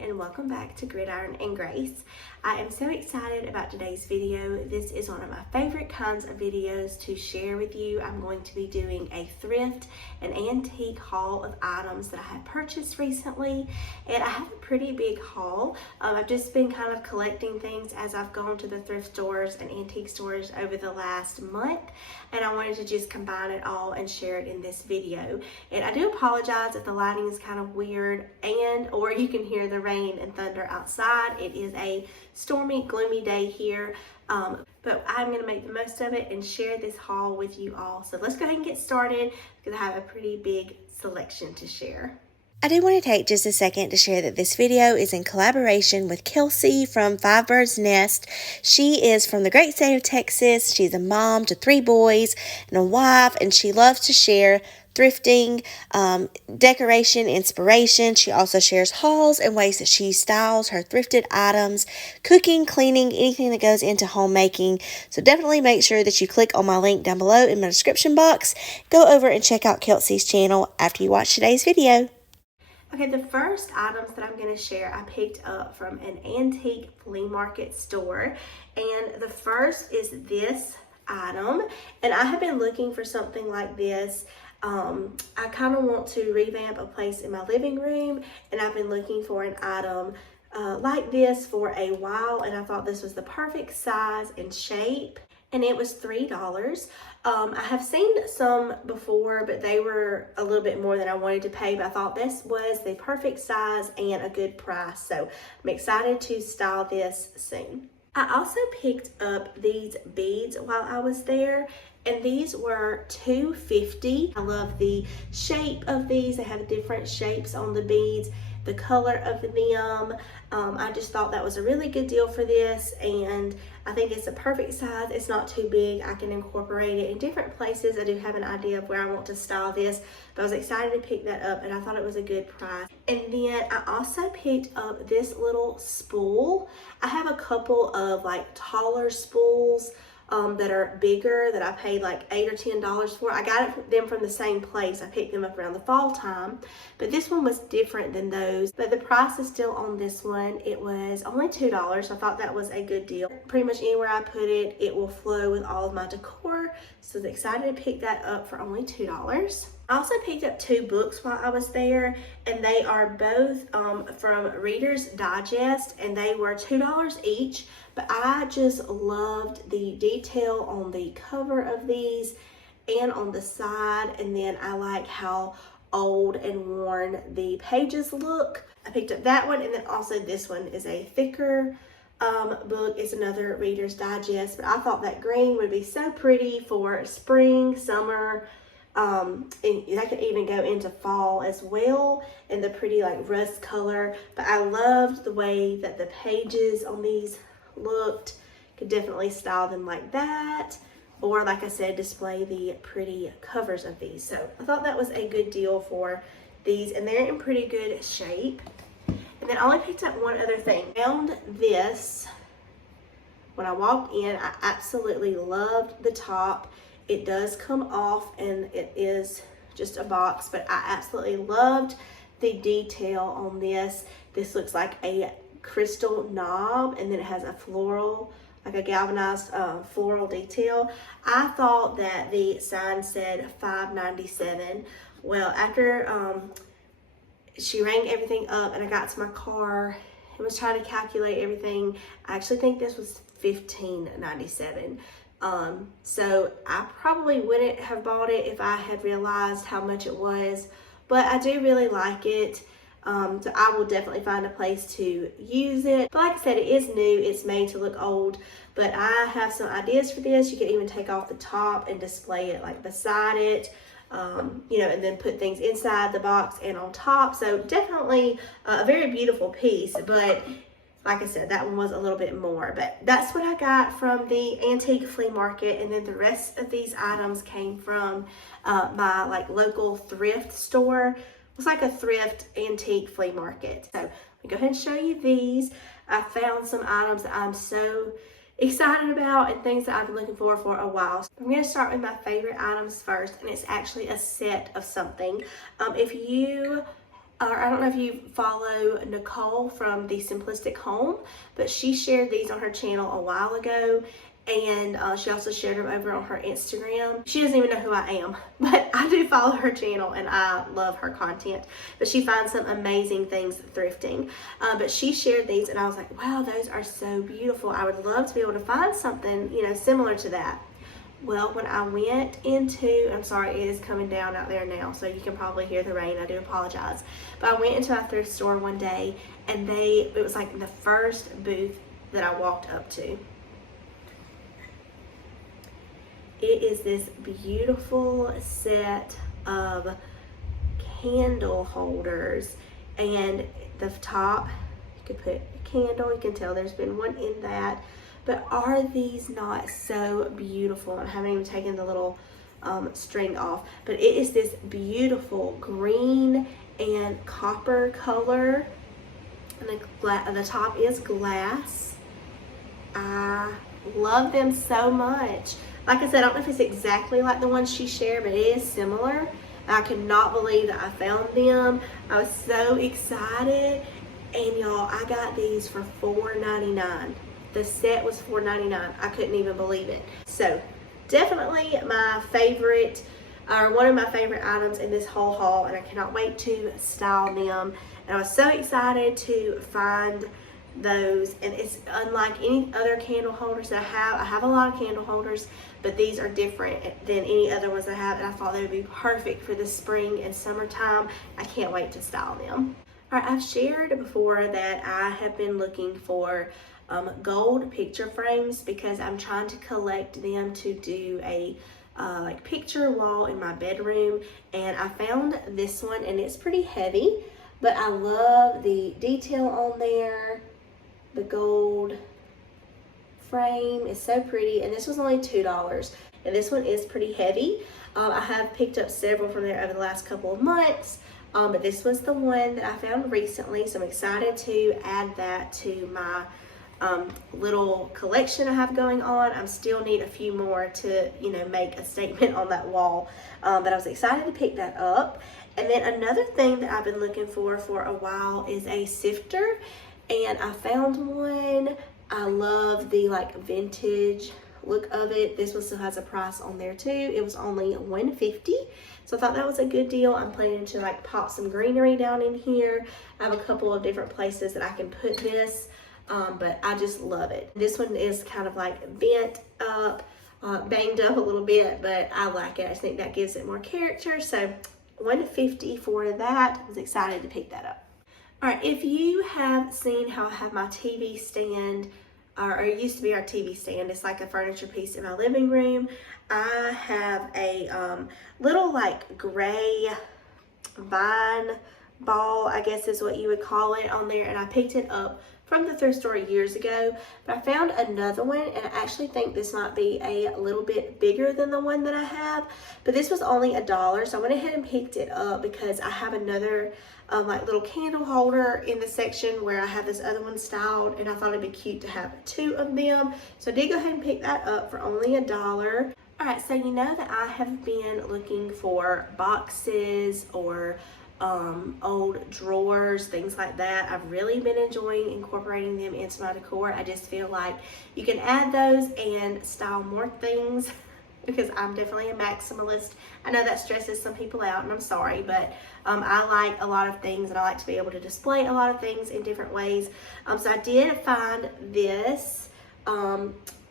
and welcome back to Gridiron and Grace. I am so excited about today's video. This is one of my favorite kinds of videos to share with you. I'm going to be doing a thrift and antique haul of items that I have purchased recently, and I have a pretty big haul. I've just been kind of collecting things as I've gone to the thrift stores and antique stores over the last month, and I wanted to just combine it all and share it in this video. And I do apologize if the lighting is kind of weird or you can hear the rain and thunder outside. It is a stormy, gloomy day here, but I'm going to make the most of it and share this haul with you all. So let's go ahead and get started because I have a pretty big selection to share. I do want to take just a second to share that this video is in collaboration with Kelsie from Five Birds Nest. She is from the great state of Texas. She's a mom to 3 boys and a wife, and she loves to share thrifting, decoration, inspiration. She also shares hauls and ways that she styles her thrifted items, cooking, cleaning, anything that goes into homemaking. So definitely make sure that you click on my link down below in my description box. Go over and check out Kelsie's channel after you watch today's video. Okay, the first items that I'm going to share I picked up from an antique flea market store, and the first is this item, and I have been looking for something like this. I kind of want to revamp a place in my living room, and I've been looking for an item like this for a while, and I thought this was the perfect size and shape, and it was $3. I have seen some before, but they were a little bit more than I wanted to pay, but I thought this was the perfect size and a good price, so I'm excited to style this soon. I also picked up these beads while I was there, and these were $2.50. I love the shape of these. They have different shapes on the beads, the color of them. I just thought that was a really good deal for this, and I think it's a perfect size. It's not too big. I can incorporate it in different places. I do have an idea of where I want to style this, but I was excited to pick that up, and I thought it was a good price. And then I also picked up this little spool. I have a couple of like taller spools that are bigger that I paid like $8 or $10 for. I got them from the same place. I picked them up around the fall time, but this one was different than those, but the price is still on this one. It was only $2. I thought that was a good deal. Pretty much anywhere I put it, it will flow with all of my decor, so I was excited to pick that up for only $2. I also picked up 2 books while I was there, and they are both from Reader's Digest, and they were $2 each, but I just loved the detail on the cover of these and on the side, and then I like how old and worn the pages look. I picked up that one, and then also this one is a thicker book. It's another Reader's Digest, but I thought that green would be so pretty for spring, summer, and that could even go into fall as well, in the pretty like rust color. But I loved the way that the pages on these looked. Could definitely style them like that, or like I said, display the pretty covers of these. So I thought that was a good deal for these, and they're in pretty good shape. And then I only picked up one other thing. I found this when I walked in. I absolutely loved the top. It does come off, and it is just a box, but I absolutely loved the detail on this. This looks like a crystal knob, and then it has a floral, like a galvanized floral detail. I thought that the sign said $5.97. Well, after she rang everything up and I got to my car and was trying to calculate everything, I actually think this was $15.97. So I probably wouldn't have bought it if I had realized how much it was, but I do really like it. So I will definitely find a place to use it. But like I said, it is new. It's made to look old, but I have some ideas for this. You can even take off the top and display it like beside it, you know, and then put things inside the box and on top. So definitely a very beautiful piece, but like I said, that one was a little bit more, but that's what I got from the antique flea market. And then the rest of these items came from my like local thrift store. It was like a thrift antique flea market. So let me go ahead and show you these. I found some items that I'm so excited about and things that I've been looking for a while. So I'm going to start with my favorite items first, and it's actually a set of something. If you or I don't know if you follow Nicole from The Simplistic Home, but she shared these on her channel a while ago, and she also shared them over on her Instagram. She doesn't even know who I am, but I do follow her channel and I love her content. But she finds some amazing things thrifting. But she shared these and I was like, wow, those are so beautiful. I would love to be able to find something, you know, similar to that. Well, when I went into, I'm sorry, it is coming down out there now, so you can probably hear the rain. I do apologize. But I went into a thrift store one day, and it was like the first booth that I walked up to. It is this beautiful set of candle holders, and the top, you could put a candle. You can tell there's been one in that. But are these not so beautiful? I haven't even taken the little string off. But it is this beautiful green and copper color. And the top is glass. I love them so much. Like I said, I don't know if it's exactly like the ones she shared, but it is similar. I could not believe that I found them. I was so excited. And y'all, I got these for $4.99. The set was $4.99. I couldn't even believe it. So definitely my favorite, or one of my favorite items in this whole haul, and I cannot wait to style them. And I was so excited to find those, and it's unlike any other candle holders that I have. I have a lot of candle holders, but these are different than any other ones I have, and I thought they would be perfect for the spring and summertime. I can't wait to style them. All right, I've shared before that I have been looking for gold picture frames because I'm trying to collect them to do a like picture wall in my bedroom, and I found this one, and it's pretty heavy, but I love the detail on there. The gold frame is so pretty, and this was only $2, and this one is pretty heavy. I have picked up several from there over the last couple of months, but this was the one that I found recently, so I'm excited to add that to my little collection I have going on. I still need a few more to, you know, make a statement on that wall, but I was excited to pick that up. And then another thing that I've been looking for a while is a sifter, and I found one. I love the like vintage look of it. This one still has a price on there too. It was only $1.50, so I thought that was a good deal. I'm planning to like pop some greenery down in here. I have a couple of different places that I can put this. But I just love it. This one is kind of like bent up, banged up a little bit, but I like it. I think that gives it more character. So $1.50 for that. I was excited to pick that up. All right, if you have seen how I have my TV stand, or it used to be our TV stand, it's like a furniture piece in my living room. I have a little like gray vine ball, I guess is what you would call it, on there, and I picked it up from the thrift store years ago, but I found another one, and I actually think this might be a little bit bigger than the one that I have, but this was only $1, so I went ahead and picked it up because I have another like little candle holder in the section where I have this other one styled, and I thought it'd be cute to have 2 of them, so I did go ahead and pick that up for only $1. All right, so you know that I have been looking for boxes or old drawers, things like that. I've really been enjoying incorporating them into my decor. I just feel like you can add those and style more things because I'm definitely a maximalist. I know that stresses some people out, and I'm sorry, but I like a lot of things, and I like to be able to display a lot of things in different ways. So I did find this.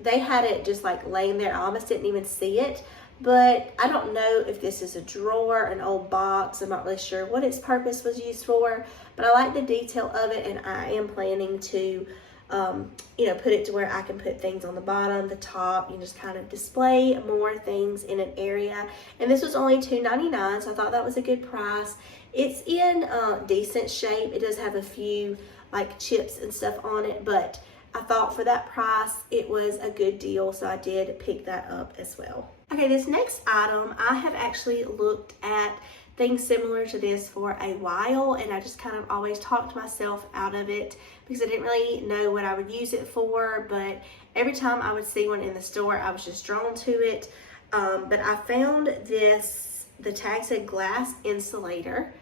They had it just like laying there. I almost didn't even see it. But I don't know if this is a drawer, an old box. I'm not really sure what its purpose was used for, but I like the detail of it, and I am planning to, you know, put it to where I can put things on the bottom, the top, you just kind of display more things in an area. And this was only $2.99, so I thought that was a good price. It's in decent shape. It does have a few like chips and stuff on it, but I thought for that price, it was a good deal, so I did pick that up as well. Okay, this next item, I have actually looked at things similar to this for a while, and I just kind of always talked myself out of it because I didn't really know what I would use it for, but every time I would see one in the store, I was just drawn to it. But I found this, the tag said glass insulator,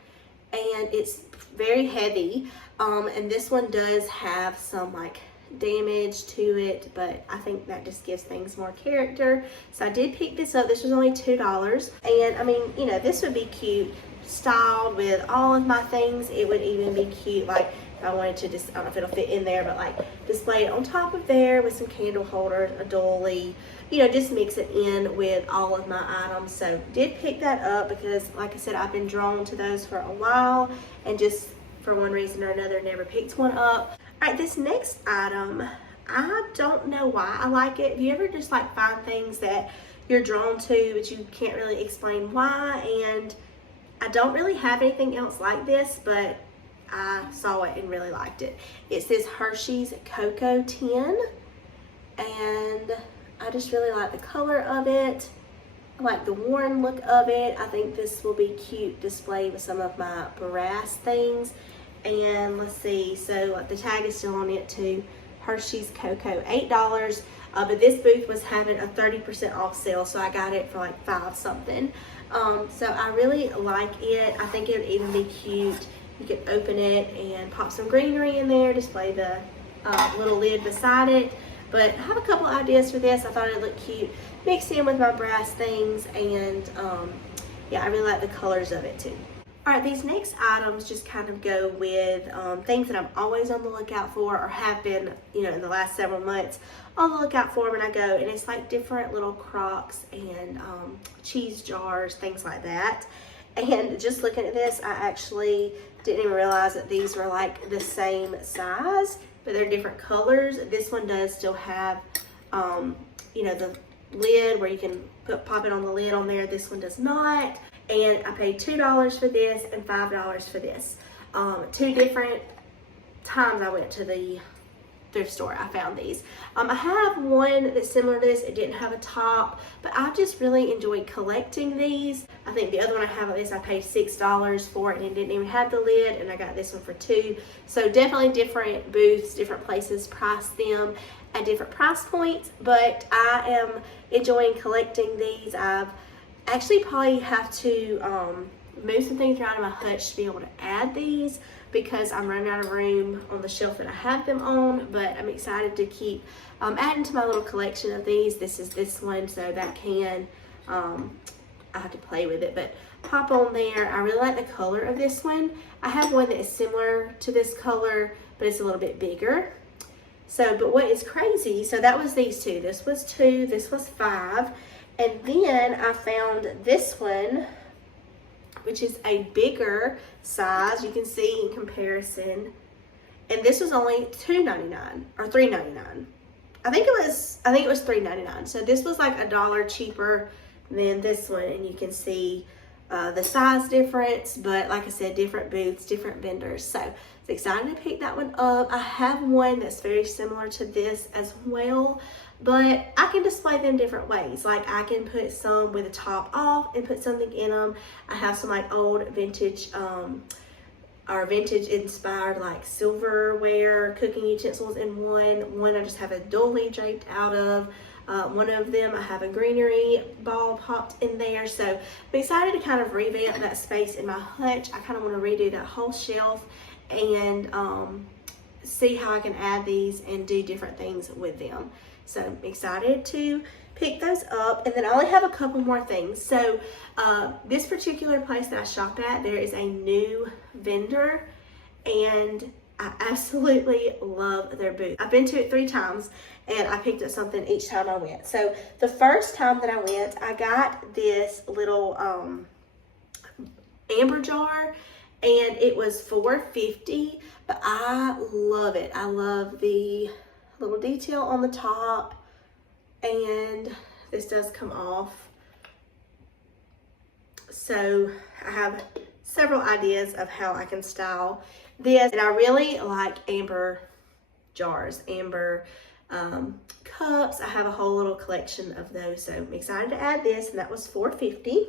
and it's very heavy. And this one does have some like damage to it, but I think that just gives things more character. So I did pick this up. This was only $2, and I mean, you know, this would be cute styled with all of my things. It would even be cute like if I wanted to just, I don't know if it'll fit in there, but like display it on top of there with some candle holders, a dolly, you know, just mix it in with all of my items. So did pick that up because like I said, I've been drawn to those for a while, and just for one reason or another never picked one up. All right, this next item, I don't know why I like it. Have you ever just like find things that you're drawn to but you can't really explain why? And I don't really have anything else like this, but I saw it and really liked it. It says Hershey's Cocoa 10, and I just really like the color of it. I like the worn look of it. I think this will be cute displayed with some of my brass things. And let's see, so the tag is still on it too. Hershey's Cocoa, $8. But this booth was having a 30% off sale, so I got it for like $5 something. So I really like it. I think it would even be cute. You could open it and pop some greenery in there, display the little lid beside it. But I have a couple ideas for this. I thought it looked cute mixed in with my brass things, and yeah, I really like the colors of it too. All right, these next items just kind of go with things that I'm always on the lookout for, or have been, you know, in the last several months on the lookout for when I go, and it's like different little crocs and cheese jars, things like that. And just looking at this, I actually didn't even realize that these were like the same size, but they're different colors. This one does still have, you know, the lid where you can pop it on the lid on there. This one does not. And I paid $2 for this and $5 for this. 2 different times I went to the thrift store, I found these. I have one that's similar to this. It didn't have a top, but I just really enjoyed collecting these. I think the other one I have of this, I paid $6 for it, and it didn't even have the lid, and I got this one for $2. So definitely different booths, different places price them at different price points, but I am enjoying collecting these. I've actually probably have to move some things around in my hutch to be able to add these, because I'm running out of room on the shelf that I have them on. But I'm excited to keep adding to my little collection of these. This is this one, so that can I have to play with it, but pop on there. I really like the color of this one. I have one that is similar to this color, but it's a little bit bigger. So, but what is crazy, so that was these two. This was 2, this was 5. And then I found this one, which is a bigger size. You can see in comparison. And this was only $2.99 or $3.99. I think it was $3.99. So this was like $1 cheaper than this one, and you can see the size difference. But like I said, different booths, different vendors. So it's excited to pick that one up. I have one that's very similar to this as well, but I can display them different ways. Like I can put some with the top off and put something in them. I have some like old vintage or vintage inspired like silverware cooking utensils in one. I just have a dolly draped out of. One of them I have a greenery ball popped in there. So I'm excited to kind of revamp that space in my hutch. I kind of want to redo that whole shelf and see how I can add these and do different things with them. So I'm excited to pick those up. And then I only have a couple more things. So this particular place that I shop at, there is a new vendor, and I absolutely love their booth. I've been to it 3 times, and I picked up something each time I went. So the first time that I went, I got this little amber jar, and it was $4.50, but I love it. I love the little detail on the top, and this does come off. So I have several ideas of how I can style this, and I really like amber jars, amber cups. I have a whole little collection of those, so I'm excited to add this, and that was $4.50.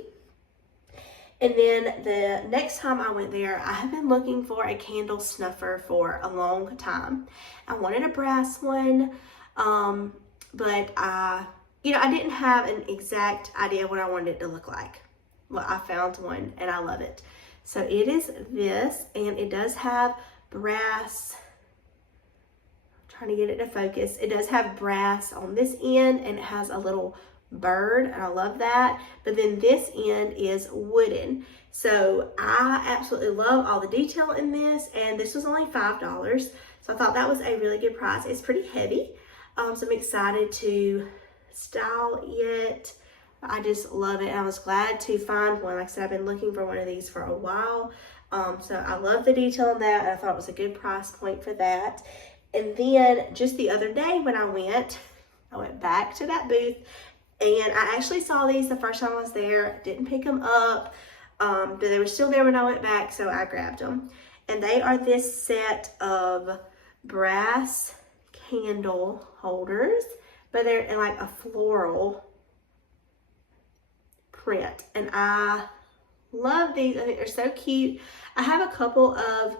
And then the next time I went there, I have been looking for a candle snuffer for a long time. I wanted a brass one, but I didn't have an exact idea what I wanted it to look like. Well, I found one, and I love it. So it is this, and it does have brass. I'm trying to get it to focus. It does have brass on this end, and it has a little bird, and I love that. But then this end is wooden. So I absolutely love all the detail in this, and this was only $5. So I thought that was a really good price. It's pretty heavy, so I'm excited to style it. I just love it. I was glad to find one. Like I said, I've been looking for one of these for a while. So I love the detail on that, and I thought it was a good price point for that. And then just the other day when I went back to that booth, and I actually saw these the first time I was there. Didn't pick them up, but they were still there when I went back, so I grabbed them. And they are this set of brass candle holders, but they're in like a floral print, and I love these. I think they're so cute. I have a couple of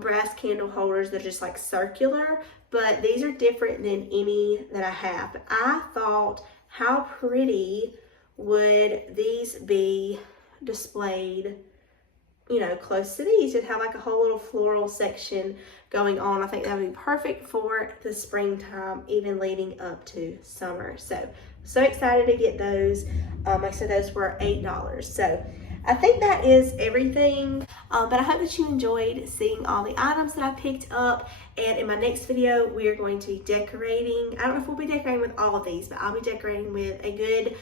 brass candle holders that are just like circular, but these are different than any that I have. But I thought, how pretty would these be displayed, you know, close to these? You'd have like a whole little floral section going on. I think that would be perfect for the springtime, even leading up to summer. So excited to get those. Like I said, those were $8. So I think that is everything. But I hope that you enjoyed seeing all the items that I picked up. And in my next video, we are going to be decorating. I don't know if we'll be decorating with all of these, but I'll be decorating with a good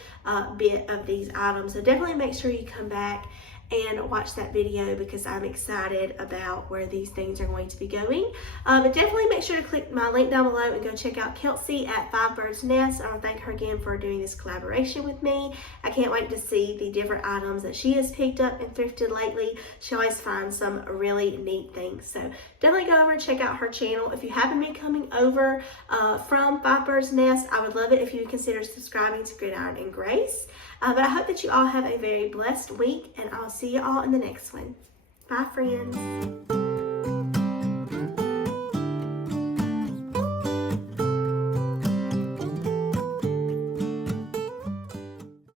bit of these items. So definitely make sure you come back and watch that video, because I'm excited about where these things are going to be going. But definitely make sure to click my link down below and go check out Kelsie at Five Birds Nest. I want to thank her again for doing this collaboration with me. I can't wait to see the different items that she has picked up and thrifted lately. She always finds some really neat things. So definitely go over and check out her channel. If you happen to be coming over from Five Birds Nest, I would love it if you would consider subscribing to Gridiron and Grace. But I hope that you all have a very blessed week, and I'll see you all in the next one. Bye, friends.